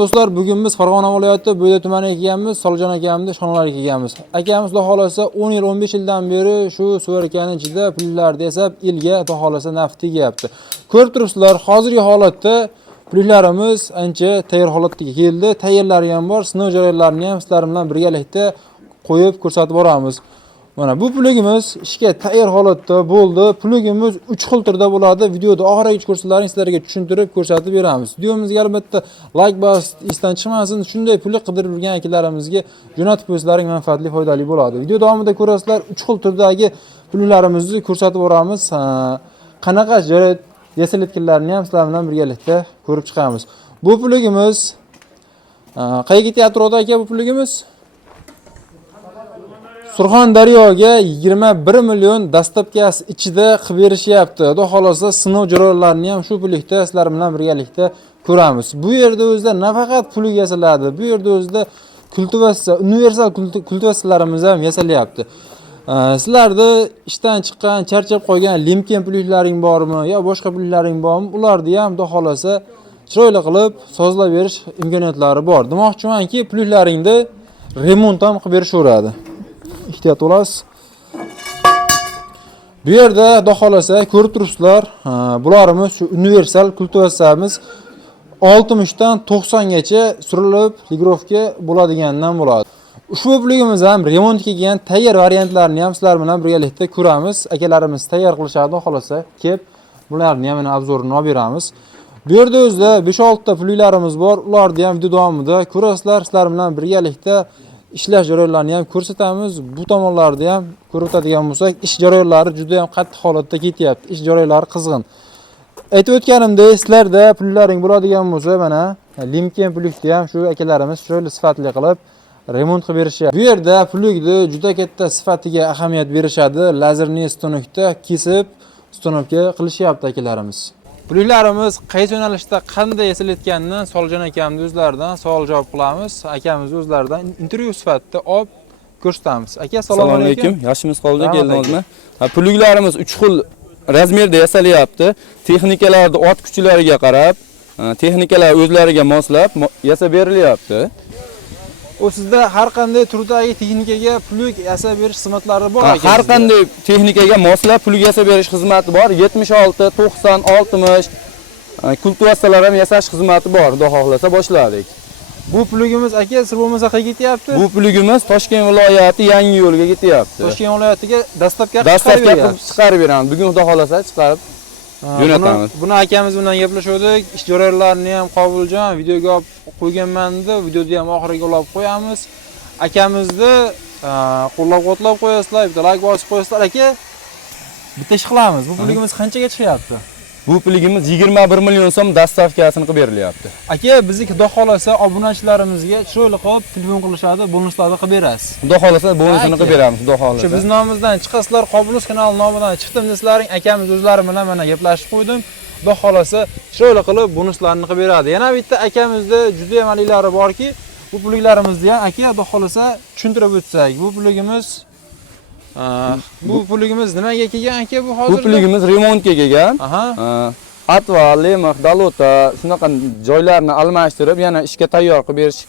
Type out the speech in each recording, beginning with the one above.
Do'stlar, bugun biz Farg'ona viloyati Bo'yda tumaniga kelganmiz, Soljon akamni shonalariga kelganmiz. Akamiz xudo xolasa 10 yil, 15 yildan beri shu suvarkaning ichida pullarni yasab, elga xudo xolasa naf tegyapti. Ko'rib turibsizlar, hozirgi holatda pullarimiz ancha tayyor holatga keldi. Tayyorlari ham bor, sinov jarayonlarini ham sizlar bilan birgalikda qo'yib ko'rsatib boramiz. Mana bu pulligimiz ishga tayyor holatda bo'ldi. Pulligimiz 3 xil turda bo'ladi. Videoda oxirigacha ko'rsatlarini sizlarga tushuntirib ko'rsatib beramiz. Videomizga albatta like bosib, esdan chiqmasin. Shunday pulni qidirib yurgan akalarimizga jo'natib qo'yishlaring manfaatli, foydali bo'ladi. Video davomida ko'rasizlar, 3 xil turdagi pullarimizni ko'rsatib boramiz. Qanaqa jarayon yasalayotganlarini ham sizlar bilan birgalikda ko'rib chiqamiz. Bu pulligimiz qayerga ketyapti aka bu pulligimiz? Surxondaryoga 21 million dastlabkasi ichida qilib berishyapti. Xudo xolasa sinov jarayonlarini ham shu pullikda sizlar bilan birgalikda ko'ramiz. Bu yerda o'zida nafaqat pullik yasaladi, bu yerda o'zida kultivatsiya, universal kultivatsiyalarimiz ham yasalyapti. Sizlarda ishdan chiqqan, charchab qolgan limken pulliklaring bormi yo boshqa pulliklaring bormi? Ularni ham xudo xolasa chiroyli qilib sozlab berish imkoniyatlari bor. Demoqchimanki, pulliklaringni remont ham qilib berishaveradi. Ehtiyot bo'lasiz. Bu yerda xudo xolasa ko'rib turibsizlar, bularimiz shu universal kultivatsiyamiz 60 dan 90 gacha surilib, ligrovka bo'ladigandan bo'ladi. Ushbu pulligimiz ham remontga kelgan tayyor variantlarini ham sizlar bilan birgalikda ko'ramiz. Akalarimiz tayyor qilishadi, xudo xolasa kelib bularni ham mana obzorini olib beramiz. Bu yerda o'zida 5-6 ta pulliklarimiz bor. Ularni ham video davomida ko'rasizlar. Sizlar bilan birgalikda ishlash jarayonlarini ham ko'rsatamiz. Bu tomonlarni ham ko'rib o'tadigan bo'lsak, ish jarayonlari juda ham qattiq holatda ketyapti. Ish jarayonlari qizg'in. Aytib o'tganimdek, sizlarda pullaring bo'ladigan bo'lsa, mana limken pullikni ham shu akalarimiz chiroyli sifatli qilib remont qilib berishyapti. Bu yerda pullikni juda katta sifatiga ahamiyat berishadi. Lazerli stanokda kesib, stanokka qilishyapti akalarimiz. Pulliklarimiz qaysi yo'nalishda qanday yasalayotganidan Soljon akamning o'zlaridan savol javob qilamiz. Akamiz o'zlaridan intervyu sifatida olib ko'rsatamiz. Aka, assalomu alaykum. Yaxshimiz qoldi, keldingizmi? Pulliklarimiz 3 xil razmerda yasalyapti. Texnikalarni ot kuchlariga qarab, texnikalar o'zlariga moslab yasab berilyapti. O sizda har qanday turdagi texnikaga pullik yasab berish xizmatlari bor ekan. Har qanday texnikaga moslab pullik yasab berish xizmati bor. 76, 90, 60 kultivatsiyalar ham yasash xizmati bor. Xudo xohlasa boshladik. Bu pulligimiz aka sir bo'lmasa qayerga ketyapti? Bu pulligimiz Toshkent viloyati Yangi yo'lga ketyapti. Toshkent viloyatiga dastlabki chiqarib beramiz. Bugun xudo xohlasa chiqarib jo'natamiz. Buni akamiz bilan gaplashdik. Ish jarayonlarini ham Qobuljon videoga olib qo'yganman-da, videoni ham oxiriga olib qo'yamiz. Akamizni qo'llab-quvvatlab qo'yasizlar, bitta like bosib qo'yasizlar aka. Bitta ish qilamiz. Bu pulligimiz qanchaga chiqyapti? Bu pulligimiz 21 million so'm dastavkasini qilib berilyapti. Aka, bizniki xudo xolasa obunachilarimizga chiroyli qilib telefon qilishadi, bonuslarni qilib berasiz. Xudo xolasa bonusini qilib beramiz, xudo xolasa. Shu biz nomimizdan chiqasizlar, Qobulus kanali nomidan chiqdim deslaring, akamiz o'zlari bilan mana gaplashib qo'ydim. Xudo xolasa chiroyli qilib bonuslarni qilib beradi. Yana bitta akamizda juda ham aliklari borki, bu pulliklarimizni ham aka xudo xolasa tushuntirib o'tsak. Bu pulligimiz nimaga kelgan aka bu hozirda? Bu pulligimiz remontga kelgan. Atval, lemaq, dalota, shunaqa joylarni almashtirib, yana ishga tayyor qilib berish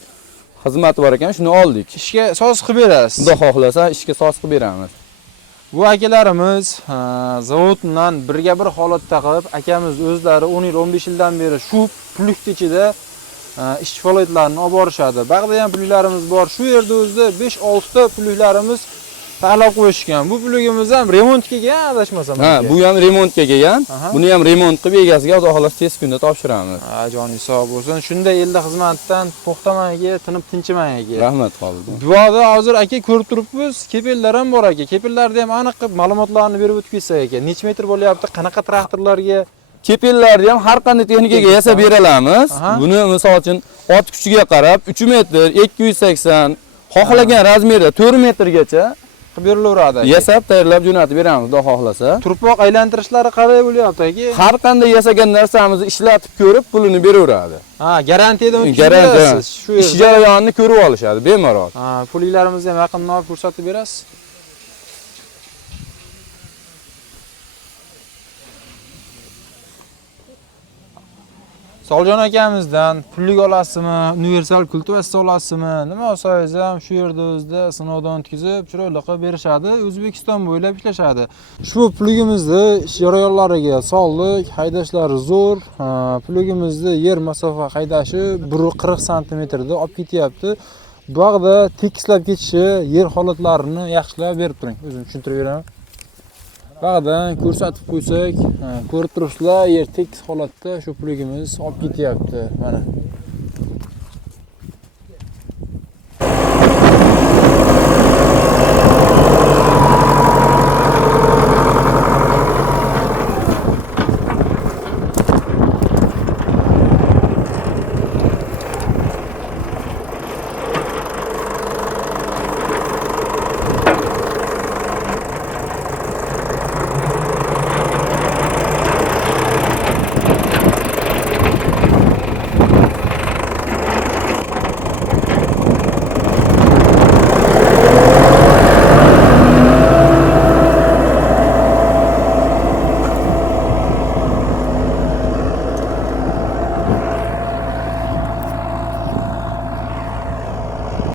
xizmati bor ekan, shuni oldik. Ishga soz qilib berasiz. Xudo xohlasa ishga soz qilib beramiz. Bu akalarimiz zavoddan birga bir holatda qilib, akamiz o'zlari 10 yil, 15 yildan beri shu pullik ichida ish faoliyatlarini olib borishadi. Bag'da ham pulliklarimiz bor. Shu yerda o'zida 5-6 ta pulliklarimiz tayyorlab qo'yishgan. Bu pulligimiz ham remontga kelgan, adashmasam. Bu ham remontga kelgan. Buni ham remont qilib egasiga xudo xolasa tez kunda topshiramiz. Joningiz sog' bo'lsin. Shunday elda xizmatdan to'xtamang aka, tinib tinchimang aka. Rahmat qoldi. Bu yerda hozir aka ko'rib turibmiz, kepellar ham bor aka. Kepellarni ham aniq qilib ma'lumotlarni berib o'tib ketsak aka. Necha metr bo'lyapti, qanaqa traktorlarga? Kepellarni ham har qanday texnikaga yasab beramiz. Buni misol uchun ot kuchiga qarab 3 metr, 280, xohlagan razmerda 4 metrgacha berilaveradi. Yasab tayyorlab jo'natib beramiz, xudo xohlasa. Turpoq aylantirishlari qanday bo'lyapti aka? Har qanday yasagan narsamizni ishlatib ko'rib, pulini beraveradi. Garantiyadan o'tkazasiz. Shu ish jarayonini ko'rib olishadi bemalol. Pullarimizni ham yaqindan olib ko'rsatib berasiz. Soljon akamizdan pullik olasizmi, universal kultivatsiya olasizmi? Nima olsangiz ham shu yerda o'zida sinovdan o'tkazib, chiroyli qilib berishadi. O'zbekiston bo'ylab ishlashadi. Shu pulligimizni ish jarayonlariga soldik, haydashlari zo'r. Pulligimizni yer masofa haydashi 140 sm da olib ketyapti. Bu vaqtda tekislab ketishi, yer holatlarini yaxshilab berib turing. O'zim tushuntirib beraman. Ba'dan ko'rsatib qo'ysak, ko'rib turibsizlar, yer tekis holatda shu pulligimiz olib ketyapti. Mana